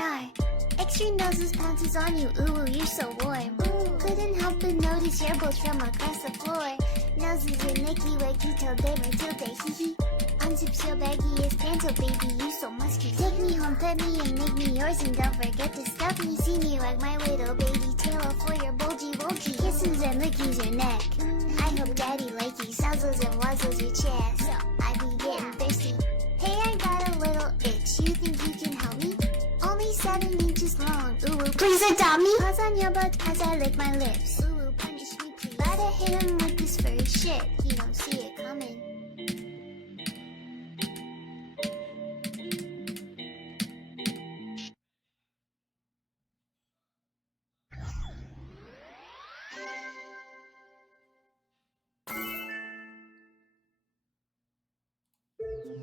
dry. Extra noses pounces on you, ooh, you're so warm. Couldn't help but notice your bolts from across the floor. Noses are nicky, wacky, till day, my till day, hee hee. Unzips your baggy-ass pants, oh baby, you so musky. Take me home, pet me, and make me yours, and don't forget to stuff me. See me wag my little baby tail for your bulgy wulgy. Kisses and lickies your neck. I hope daddy likey suzzles and wuzzles your chest. I be getting thirsty. Hey, I got a little itch. You think you can help me? Only 7 inches long. Ooh, please adopt me. Paws on your butt as I lick my lips. Ooh, punish me, please. Gotta hit him with this furry shit. He don't see it coming.